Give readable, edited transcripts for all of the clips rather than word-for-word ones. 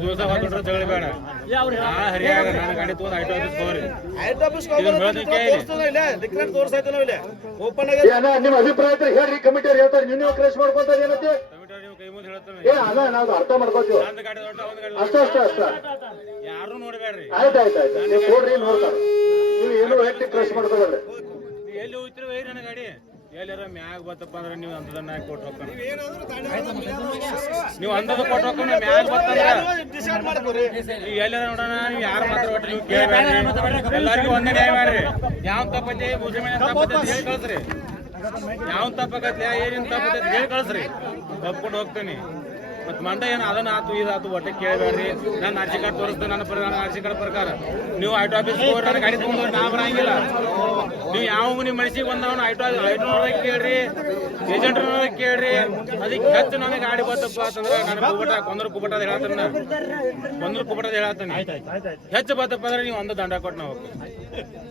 ದಿವಸ ಜಗಳ ಬೇಡ ಹರಿಯಾಗ ನಾನು ಗಾಡಿ ತಗೊಂಡು ನಿಮ್ಮ ಅಭಿಪ್ರಾಯ ಹೇಳ್ರಿ ಕಮಿಟಿ ಹೇಳ್ತಾರೆ ನೀವು ಕ್ರೇಸ್ ಮಾಡ್ಕೊಂತಾರೆ ಏನಂತೆ ನಾವು ಅರ್ಥ ಮಾಡ್ಕೋತೀವಿ ಅಷ್ಟ ಯಾರು ನೋಡ್ಬೇಡ್ರಿ ಆಯ್ತಾಯ್ತಾಯ್ತು ನೀವು ಕೊಡ್ರಿ ನೋಡ್ತಾರ ನೀವು ಏನು ವ್ಯಕ್ತಿ ಕ್ರೇಸ್ ಮಾಡ್ಕೋಬೇಡ್ರಿ ಎಲ್ಲಿ ಹೋಗ್ತಿರಿ ಒಯ್ರಿ ನನ್ನ ಗಾಡಿ ಎಲ್ಲಾರ ಮ್ಯಾಗ ಬತ್ತಪ್ಪ ಅಂದ್ರೆ ನೀವು ಅಂದದನ್ನ ಕೊಟ್ಟು ಹೋಗ್ತಾನ ನೀವು ಅಂದದ ಕೊಟ್ಟು ಹೋಗ್ತಾನ ಮ್ಯಾಗ ಬತ್ತಂದ್ರೆ ಈಗ ಎಲ್ಲಾರ ನೋಡೋಣ ನೀವು ಯಾರು ಮಾತ್ರ ಒಟ್ಟು ನೀವು ಕೇಳಬೇಡ್ರಿ ಎಲ್ಲರಿಗೂ ಒಂದೇ ನ್ಯಾಯ ಮಾಡ್ರಿ ಯಾವ ತಪ್ಪೈತಿ ಮುಸ್ಲಿಮ್ ತಪ್ಪೈತಿ ಹೇಳಿ ಕಳ್ಸ್ರಿ ಯಾವ ತಪ್ಪಕತ್ಲಿ ಏನೇನ್ ತಪ್ಪೈತಿ ಹೇಳಿ ಕಳ್ಸ್ರಿ ಒಪ್ಕೊಂಡು ಹೋಗ್ತೇನೆ ಮತ್ ಮಂಡ ಏನ್ ಅದನ್ನ ಆತು ಇದಾತು ಒಟ್ಟೆ ಕೇಳಬೇಡ್ರಿ ನಾನು ಆರ್ಸಿ ಕಾರ್ಡ್ ತೋರಿಸ್ತೇನೆ ನನ್ನ ಆರ್ಸಿ ಕಾರ್ಡ್ ಪ್ರಕಾರ ನೀವು ಐಟೋ ಆಫೀಸ್ ಹೋಗಿ ನನ್ನ ಗಾಡಿ ತಗೊಂಡು ನಾ ಬರಂಗಿಲ್ಲ ನೀವು ಯಾವ ನಿಮ್ಮ ಮನಸ್ಸಿಗೆ ಬಂದವನು ಐಟೋನವ್ರಿಗೆ ಕೇಳ್ರಿ ಏಜೆಂಟ್ರವ್ರಿಗೆ ಕೇಳ್ರಿ ಅದಕ್ಕೆ ಹೆಚ್ಚು ನನಗೆ ಗಾಡಿ ಬತ್ತಪ್ಪ ಅಂತಂದ್ರೆ ನಾನು ಕುಬಟ ಕೊಂದ್ರ ಕುಬಟದ ಹೇಳತ್ತಾನೆ ಹೆಚ್ಚು ಬತ್ತಪ್ಪ ಅಂದ್ರೆ ನೀವು ಒಂದು ದಂಡ ಕೊಟ್ಟು ನಾವು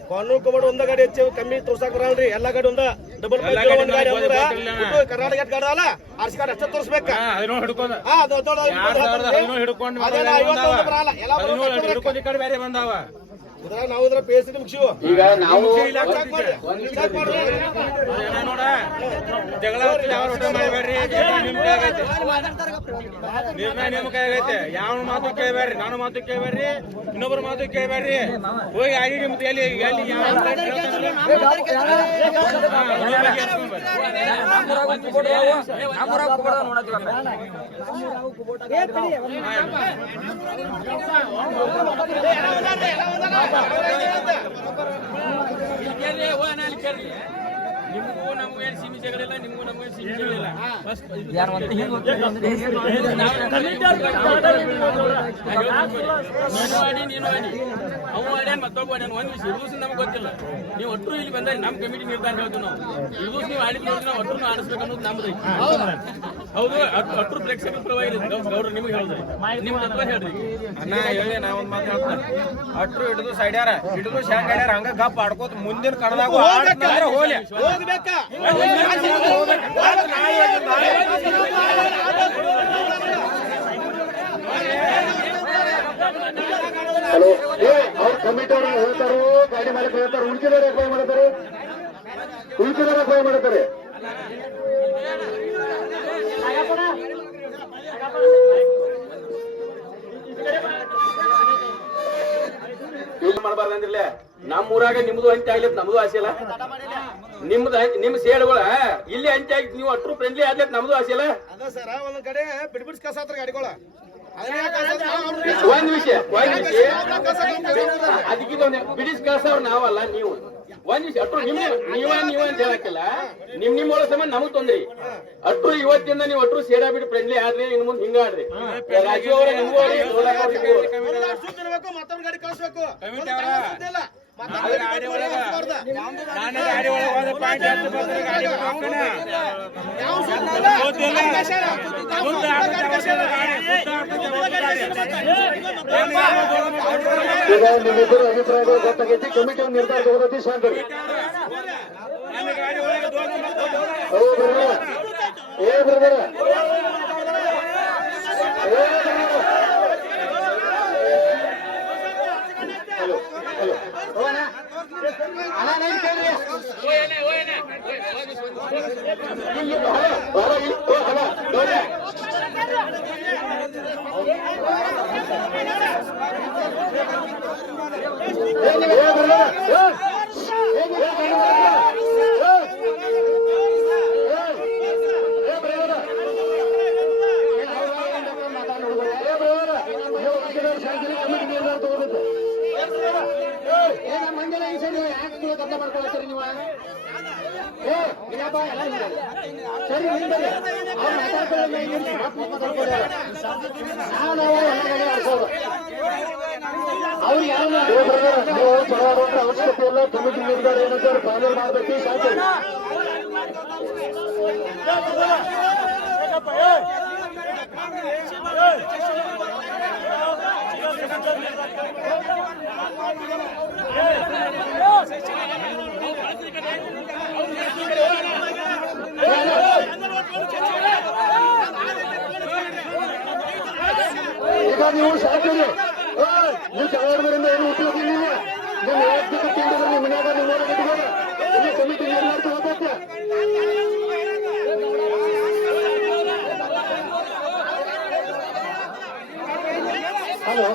ಕಾನೂನು ಕಬಡ್ ಒಂದ ಗಾಡಿ ಹೆಚ್ಚು ಕಮ್ಮಿ ತೋರ್ಸಾಕ್ ಬರಲ್ರಿ ಎಲ್ಲಾ ಗಾಡಿ ಒಂದ ಡಬಲ್ ಕರ್ನಾಟಕ ಗಾಡಿ ಅಲ್ಲ ಆರ್ಸಿ ಕಾರ್ಡ್ ಅಷ್ಟೇ ತೋರಿಸ್ಬೇಕ ಹಿಡ್ಕೊಂಡು ಈ ಕಡೆ ಬೇರೆ ಬಂದಾವ ನಾವು ಇದ್ರ ಪೇಸಿ ಮುಗಿಸಿವು ಈಗ ನಾವು ನೋಡ ಜಗಳ ಯಾವ ಮಾಡಬೇಡ್ರಿ ನಿರ್ಣಯ ನಿಮ್ಮ ಕೈ ಆಗೈತೆ ಯಾವ ಮಾತು ಕೇಳಬೇಡ್ರಿ ನಾನು ಮಾತು ಕೇಳಬೇಡ್ರಿ ಇನ್ನೊಬ್ರು ಮಾತು ಕೇಳಬೇಡ್ರಿ ಹೋಗಿ ಆಗಿ ನಿಮ್ದು ಎಲ್ಲಿ ನಿಮಗೂ ನಮಗೂ ಏನು ಸೀಮಿ ಜಗಳಿಲ್ಲ ನಿಮಗೂ ನಮಗೂ ಏನು ಸೀಮಿ ಜಗಳಿಲ್ಲ ನೀನು ಆಡಿ ಅವು ಆಡ್ಯಾನ ಮತ್ತೊಬ್ಬ ಆಡ್ಯಾನ ಒಂದು ವಿಷಯ ಇಡೂಸ್ ನಮ್ಗೆ ಗೊತ್ತಿಲ್ಲ ನೀವು ಒಟ್ಟರು ಇಲ್ಲಿ ಬಂದಾಗ ನಮ್ಮ ಕಮಿಟಿ ನಿರ್ಧಾರ ಹೇಳ್ತೀವಿ ನಾವು ಇಡೂಸ್ ನೀವು ಆಡಿದ್ ನೋಡಿ ನಾವು ಒಟ್ಟರು ಆಡಿಸ್ಬೇಕು ಅನ್ನೋದು ನಮ್ದು ಹೌದು ಒಟ್ಟರು ಪ್ರೇಕ್ಷಕರ ಪರವಾಗಿ ಗೌಡ್ರು ನಿಮ್ಗೆ ಹೇಳಿದ್ರೆ ನಿಮ್ ತತ್ವ ಹೇಳ್ರಿ ಅಣ್ಣ ಹೇಳಿ ನಾವೊಂದು ಮಾತು ಹೇಳ್ತಾರೆ ಅಟ್ರು ಹಿಡಿದು ಸೈಡ್ಯಾರ ಹಿಡಿದು ಶಾಂಗ್ ಆಡ್ಯಾರ ಹಂಗ ಗಪ್ ಆಡ್ಕೋತ ಮುಂದಿನ ಕಣದಾಗ ಹೋಗ್ಲಿ ಹಲೋ ಅವ್ರ ಕಮಿಟಿ ಅವ್ರು ಹೇಳ್ತಾರೋ ಗಾಡಿ ಮಾಲೀಕ ಹೇಳ್ತಾರ ಉಳ್ಕಿದವ್ರು ಯಾಕೆ ಮಾಡ್ತಾರೆ ಮಾಡ್ತಾರೆ ಇಲ್ಲಿ ಮಾಡಬಾರ್ದಂದ್ರಲ್ಲ ನಮ್ಮ ಊರಾಗ ನಿಮ್ದು ಅಂತ್ಯ ಆಗ್ಲಿ ನಮ್ದು ಆಸೆ ಇಲ್ಲ ನಿಮ್ ಸೇಡ್ಗಳ ಇಲ್ಲಿ ಅಂತ್ಯ ಆಗಿ ನೀವು ಅಟ್ರು ಫ್ರೆಂಡ್ಲಿ ಆಗ್ಲಿ ನಮ್ದು ಆಸೆ ಇಲ್ಲ ಅದ ಸರ ಒಂದ್ ಕಡೆ ಬಿಡ್ಬಿಡ್ಸ್ ಕಸಾತ್ರ ಗಾಡಿಗಳ ಒಂದ್ ವಿಷಯ ಅದಕ್ಕೆ ಬಿಡಿಸ್ ಕಳ್ಸವ್ರು ನಾವಲ್ಲ ನೀವು ಒಂದ್ ವಿಷಯ ಅಟ್ರು ನೀವ ಅಂತ ಹೇಳಕ್ಕಿಲ್ಲ ನಿಮ್ ಒಳ ಸಂಬಂಧ ನಮಗ್ ತೊಂದ್ರಿ ಅಟ್ರು ಇವತ್ತಿಂದ ನೀವು ಅಟ್ರು ಸೇಡಾ ಬಿಟ್ಟು ಫ್ರೆಂಡ್ಲಿ ಆಡ್ರಿ ಇನ್ ಮುಂದೆ ಹಿಂಗ ಆಡ್ರಿ ರಾಜು ಅವರ ನಿಮ್ಗೂ ಮತ್ತೊಂದ್ ಗಾಡಿ ಕಳ್ಸ್ಬೇಕು ಈಗ ನಿಮ್ಮಿಬ್ಬರು ಅಭಿಪ್ರಾಯಗಳು ಗೊತ್ತಾಗೈತಿ ಕಮಿಟಿ ನಿರ್ಧಾರ ತಗೋದೈತಿ ಶಾಂತರಿ ಏ ಬ್ರದರ್ ಸರಿ ಅವ್ರಿಗೆ ಅವಶ್ಯಕತೆ ಇಲ್ಲ ಕಮಿಟಿ ನಿರ್ಧಾರ ಏನಂತಾರೆ ಫೈನಲ್ ಮಾಡಬೇಕು ಸಾಕು ಈಗ ನೀವು ಸಾಕಿರಿ ನೀವು ತಗೊಳ್ಳೋದ್ರಿಂದ ಏನು ಉಪಯೋಗ ಇಲ್ಲ. ನೀವು ಯಾಕೆ ತಿಂಡಿದ್ರೆ ನಿಮ್ಮ ಮನ್ಯಾಗ ನೀವು ನೋಡೋದಿಲ್ಲ. ಇಲ್ಲಿ ಸಮಿತಿ ಏನ್ ಮಾಡ್ತಾ ಹೋಗ್ಬೇಕು. ಹಲೋ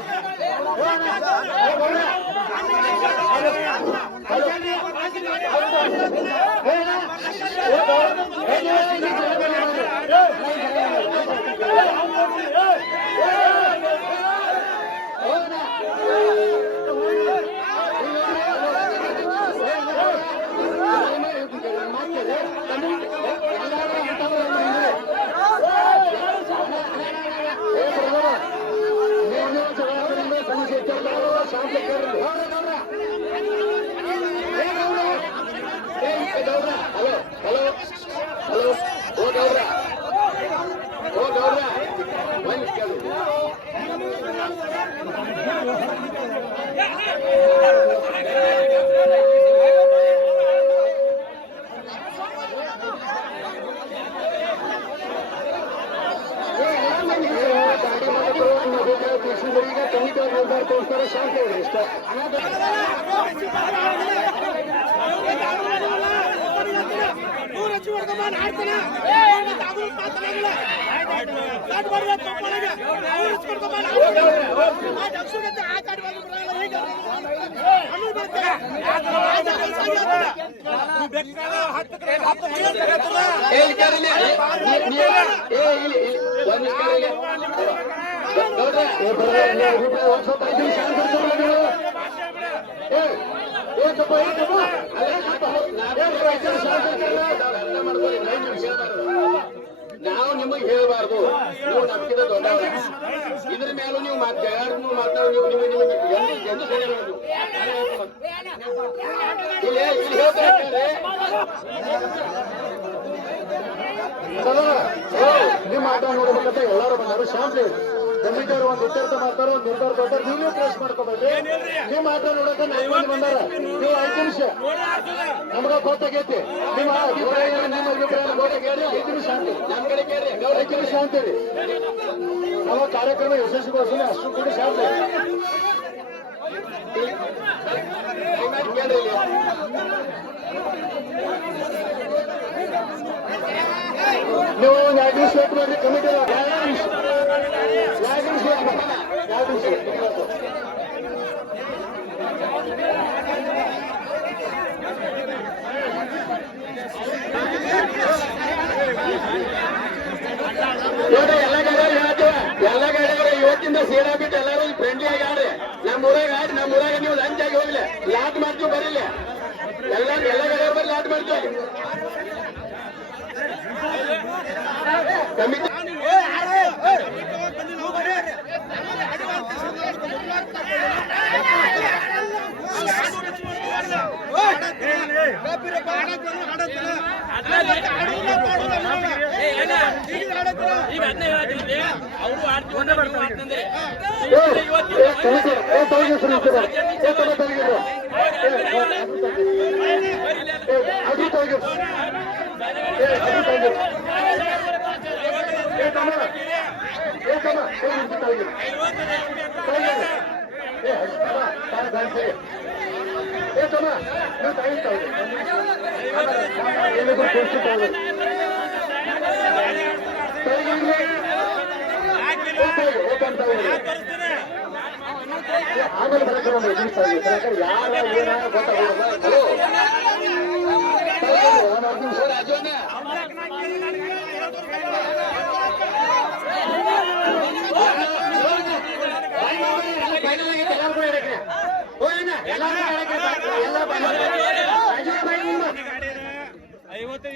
ತೋರಿಸ್ತಾರೆ ಶಾಂತಿ ಅವ್ರಿಗೆ ಇಷ್ಟ. ನಾವು ನಿಮಗೆ ಹೇಳಬಾರ್ದು, ನೀವು ನಮ್ಗಿಂತ ದೊಡ್ಡವ್ರ. ಇದ್ರ ಮೇಲೂ ನೀವು ಮಾತಾಡಿ ನಿಮ್ಮ ಆಟ ನೋಡ್ಬೇಕಂತ ಎಲ್ಲರೂ ಬಂದರು. ಶಾಂತಿ ಕಮಿಟಿಯವರು ಒಂದು ಇತ್ಯರ್ಥ ಮಾಡ್ತಾರ, ಒಂದು ನಿರ್ಧಾರ ಕೊಡ್ತಾರೆ. ನೀವೇ ಪ್ರೆಸ್ ಮಾಡ್ಕೋಬೇಡ್ರಿ. ನಿಮ್ಮ ಆಟ ನೋಡಕ್ಕೆ 4 ಮಂದಿ ಬಂದಾರ. ನೀವು 5 ನಿಮಿಷ ನಮ್ಗ ಗೊತ್ತಾಗೈತಿ. ನಿಮ್ಮ ಅಭಿಪ್ರಾಯ ಗೊತ್ತಾಗೈತಿ. 5 ನಿಮಿಷ ಶಾಂತಿ, ನಮ್ಮ ಕಡೆ ಕೇಳಿ 5 ನಿಮಿಷ ಶಾಂತಿ ರೀ. ನಮ್ಮ ಕಾರ್ಯಕ್ರಮ ಯಶಸ್ವಿಗೊಳಿಸಲಿ, ಅಷ್ಟು ಕೂಡ ಶಾಂತಿ. ನೀವು ಒಂದು 2 ನಿಮಿಷ ವೇಟ್ ಮಾಡ್ರಿ. ಕಮಿಟಿ 2 ನಿಮಿಷ ವೇಟ್ ಮಾಡಿ. 2 ನಿಮಿಷ ಎಲ್ಲ ಗಾಡಿಗಳು ಇವತ್ತಿಂದ ಸೇರಾ ಬಿಟ್ಟು ಎಲ್ಲರೂ ಫ್ರೆಂಡ್ಲಿ ಆಗಿ ಆಡ್ರಿ. ನಮ್ಮ ಊರಾಗ ನೀವು ಲಂಚ್ ಆಗಿ ಹೋಗ್ಲಿ, ಲಾಟ್ ಮಾಡ್ತೀವಿ ಬರೀಲ್ಲ. ಎಲ್ಲ ಗಾಡಿಯವ್ರ ಬರೀ ಲಾಟ್ ಮಾಡ್ತೀವಿ. ಕಮಿಟಿ ಆಮೇಲೆ ಬರಕ್ಕೆ ಯಾರ ಏನಾಗ ಗೊತ್ತಾಗೋದಿಲ್ಲ.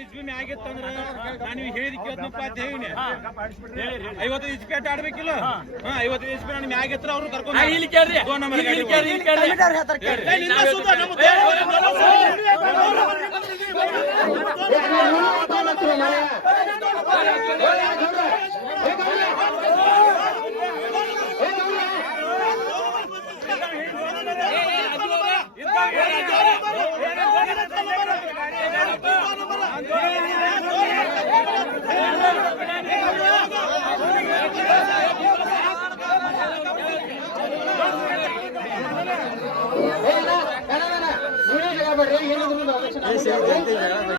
ಇಸ್ವಿ ಮ್ಯಾಗಿತ್ತಂದ್ರ ನಾನು ಹೇಳಿದ್ ಕೇಳ್ತನಪ್ಪ ಅಂತ ಹೇಳಿನಿ. 50 ಇಸ್ಪಿ ಆಟ ಆಡ್ಬೇಕಿಲ್ಲ. 50 ಇಸ್ಪಿ ನಾನು ಮ್ಯಾಗಿತ್ರ ಅವ್ರು ಕರ್ಕೊಂಡು ಹೇಳಿದ್ರು